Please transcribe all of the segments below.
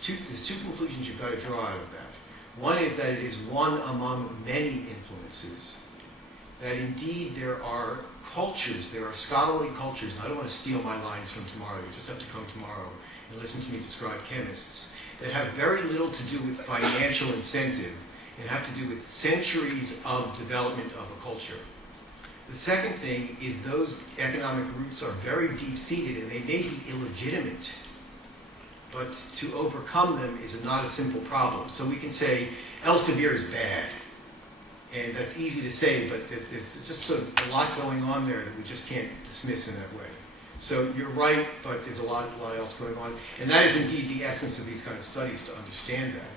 there's two conclusions you've got to draw out of that. One is that it is one among many influences, that indeed there are cultures, there are scholarly cultures, and I don't want to steal my lines from tomorrow, you just have to come tomorrow and listen to me describe chemists, that have very little to do with financial incentive and have to do with centuries of development of a culture. The second thing is those economic roots are very deep-seated and they may be illegitimate, but to overcome them is not a simple problem. So we can say Elsevier is bad, and that's easy to say, but there's just sort of a lot going on there that we just can't dismiss in that way. So you're right, but there's a lot else going on. And that is indeed the essence of these kind of studies, to understand that.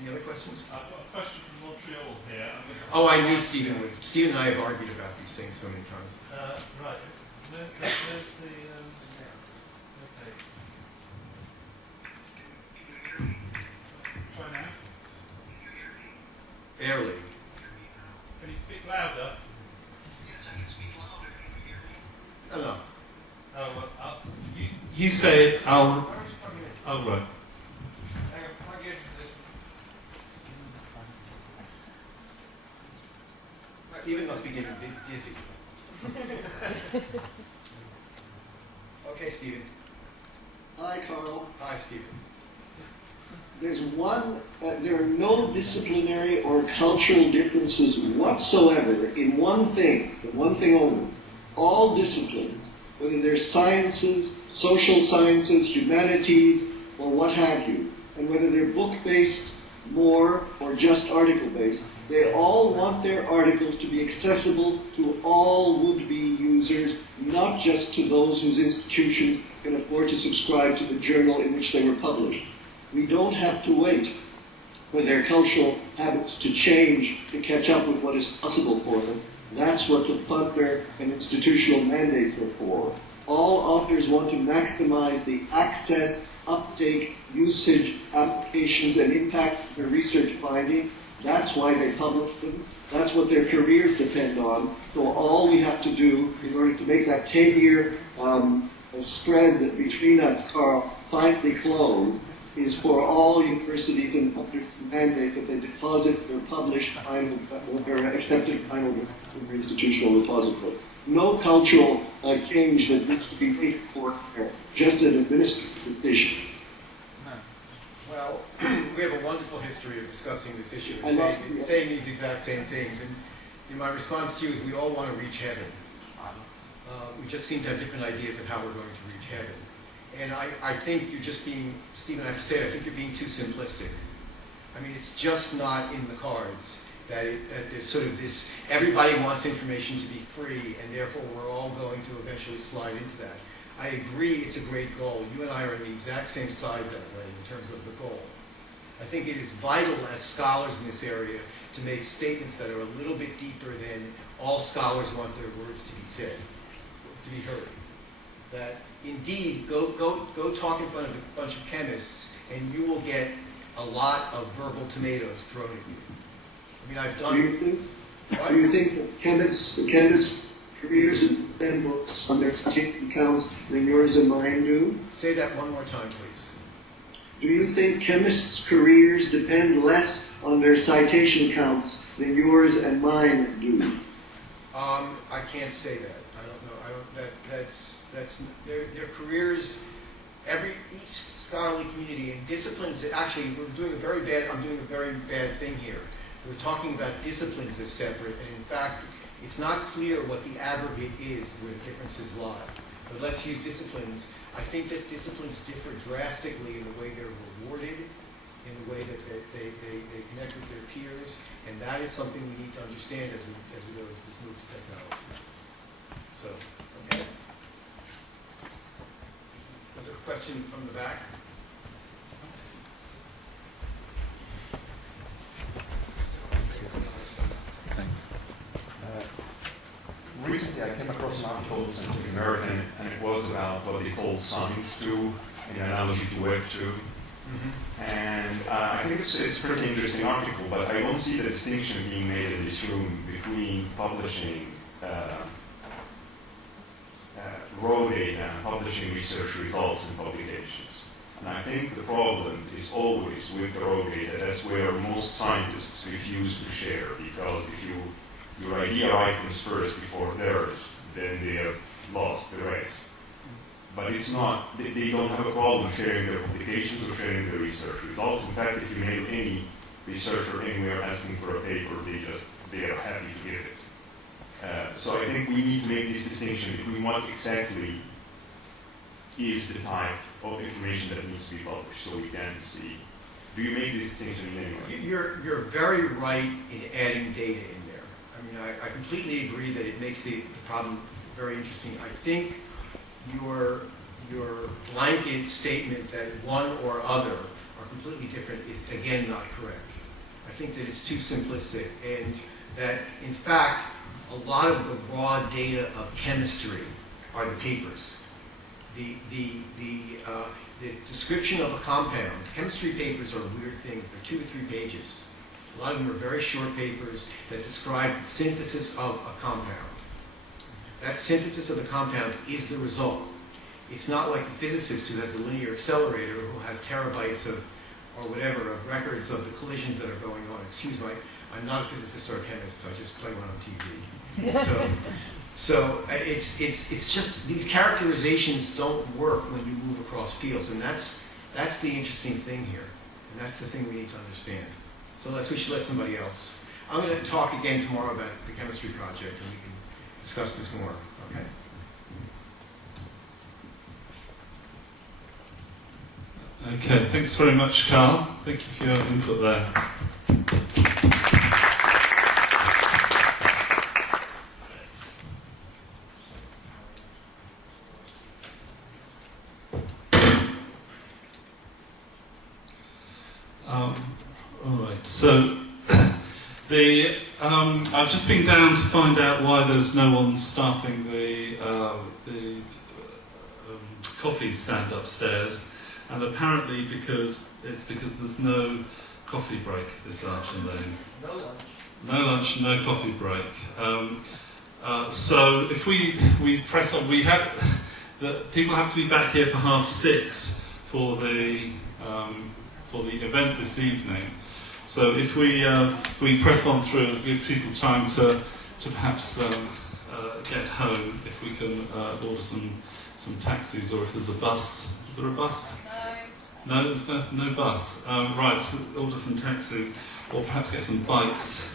Any other questions? I've got a question from Montreal here. Oh, I knew Stephen would. Stephen and I have argued about these things so many times. Right. There's the okay. Try now. Barely. Can you speak louder? Yes, I can speak louder. Can you hear me? No. Oh, well, you say it, I'll... Oh, right. Stephen must be getting dizzy. Okay, Stephen. Hi, Carl. Hi, Stephen. There are no disciplinary or cultural differences whatsoever in one thing, and one thing only. All disciplines, whether they're sciences, social sciences, humanities, or what have you, and whether they're book-based more or just article-based, they all want their articles to be accessible to all would-be users, not just to those whose institutions can afford to subscribe to the journal in which they were published. We don't have to wait for their cultural habits to change to catch up with what is possible for them. That's what the funder and institutional mandates are for. All authors want to maximize the access, uptake, usage, applications, and impact of their research finding. That's why they publish them. That's what their careers depend on. So all we have to do in order to make that 10-year spread that between us, Carl, finally close, is for all universities and funders to mandate that they deposit their published final, their accepted final in their institutional repository. No cultural change that needs to be waited for, just an administrative decision. Well, we have a wonderful history of discussing this issue, saying these exact same things. And my response to you is we all want to reach heaven. We just seem to have different ideas of how we're going to reach heaven. And I think you're just being, Stephen, I have to say it, I think you're being too simplistic. I mean, it's just not in the cards that there's sort of this, everybody wants information to be free, and therefore we're all going to eventually slide into that. I agree it's a great goal. You and I are on the exact same side that way in terms of the goal. I think it is vital as scholars in this area to make statements that are a little bit deeper than all scholars want their words to be said, to be heard. That indeed, go talk in front of a bunch of chemists and you will get a lot of verbal tomatoes thrown at you. I mean, I've done... Do you think that chemists' careers depend more on their citation counts than yours and mine do? Say that one more time, please. Do you think chemists' careers depend less on their citation counts than yours and mine do? I can't say that. I don't know. That's their careers. Each scholarly community and disciplines. Actually, I'm doing a very bad thing here. We're talking about disciplines as separate, and in fact, it's not clear what the aggregate is where the differences lie. But let's use disciplines. I think that disciplines differ drastically in the way they're rewarded, in the way that they connect with their peers, and that is something we need to understand as we go into this move to technology. So, okay. Was there a question from the back? Thanks. Recently I came across an article in Scientific American, and it was about what they call science 2, in analogy to Web 2. Mm-hmm. And I think it's a pretty interesting article, but I don't see the distinction being made in this room between publishing raw data and publishing research results and publications. And I think the problem is always with the raw data. That's where most scientists refuse to share, because if your idea ripens first before theirs, then they have lost the race. But it's not, they don't have a problem sharing their publications or sharing their research results. In fact, if you mail any researcher anywhere asking for a paper, they are happy to give it. So I think we need to make this distinction between what exactly is the type of information that needs to be published, so we can see. Do you make this distinction in any way? You're very right in adding data in there. I mean, I completely agree that it makes the problem very interesting. I think your blanket statement that one or other are completely different is, again, not correct. I think that it's too simplistic, and that, in fact, a lot of the raw data of chemistry are the papers. The description of a compound, chemistry papers are weird things. They're 2 to 3 pages. A lot of them are very short papers that describe the synthesis of a compound. That synthesis of the compound is the result. It's not like the physicist who has the linear accelerator, who has terabytes of, or whatever, of records of the collisions that are going on. Excuse me, I'm not a physicist or a chemist. I just play one on TV. So it's just, these characterizations don't work when you move across fields, and that's the interesting thing here, and that's the thing we need to understand. So we should let somebody else. I'm going to talk again tomorrow about the chemistry project, and we can discuss this more. Okay. Okay, thanks very much, Carl. Thank you for your input there. All right, so I've just been down to find out why there's no one staffing the coffee stand upstairs, and apparently because there's no coffee break this afternoon. No lunch. No lunch, no coffee break. So if we press on, people have to be back here for 6:30 for the event this evening. So if we press on through and give people time to perhaps get home, if we can order some taxis, or if there's a bus. Is there a bus? No, there's no bus. Right, so order some taxis, or perhaps get some bites.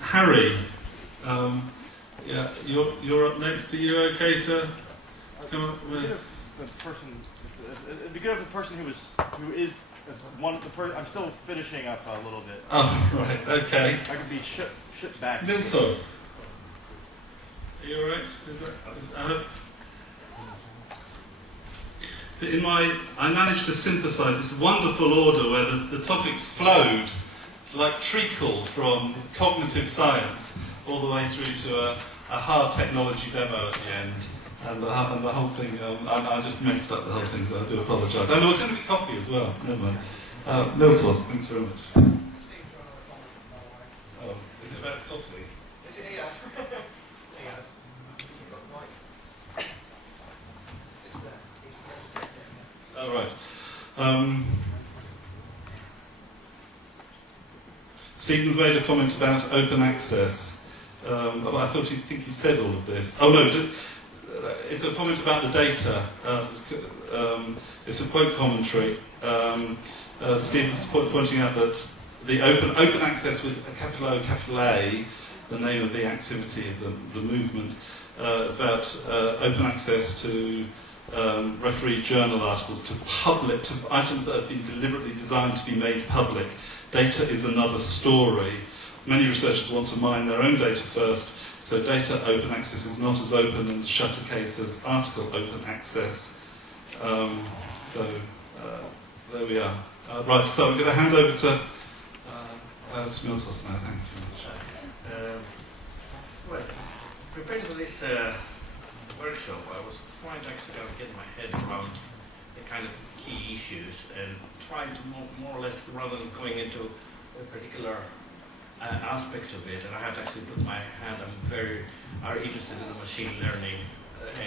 Harry, yeah, you're up next. Are you okay to come up with? The person, it'd be good if the person who is one. I'm still finishing up a little bit. Oh, right, okay. I could be shipped back. Miltos, are you alright? So I managed to synthesize this wonderful order where the topics flowed like treacle from cognitive science all the way through to a hard technology demo at the end. And the whole thing, I just messed up the whole thing, so I do apologise. And there was going to be coffee as well, never mind. Miltos, thanks very much. Oh, is it about coffee? Is it here? Oh, right. Stephen's made a comment about open access. I thought he'd think he said all of this. Oh, no. It's a comment about the data. It's a quote commentary. Stephen's pointing out that the open access with a capital O, capital A, the name of the activity of the movement, is about open access to refereed journal articles, to items that have been deliberately designed to be made public. Data is another story. Many researchers want to mine their own data first. So data open access is not as open in the Shutter case as article open access. There we are. Right, so I'm going to hand over to Miltos now. Thanks very much. Well, preparing for this workshop, I was trying to actually get my head around the kind of key issues and trying to more or less, rather than going into a particular aspect of it, and I have to actually put my hand, I'm very interested in the machine learning and